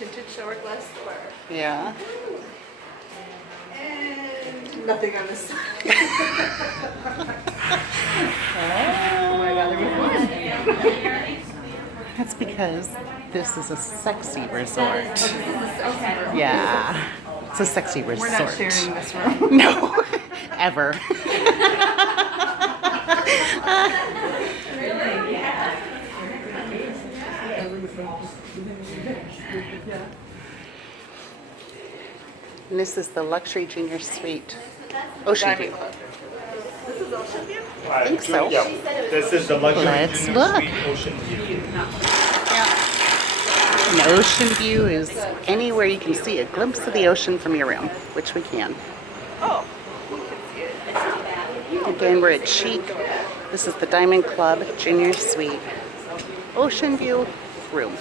tinted shower glass door. Yeah. And nothing on this side. Oh my God, there was one. That's because this is a sexy resort. Okay. Yeah. It's a sexy resort. We're not sharing this room. No. Ever. And this is the luxury junior suite. Ocean view. This is Ocean View? I think so. Yeah, this is the luxury Let's junior look. suite ocean view. An ocean view is anywhere you can see a glimpse of the ocean from your room, which we can. Oh. We can see it. Again, we're at Chic. This is the Diamond Club Junior Suite. Ocean view room.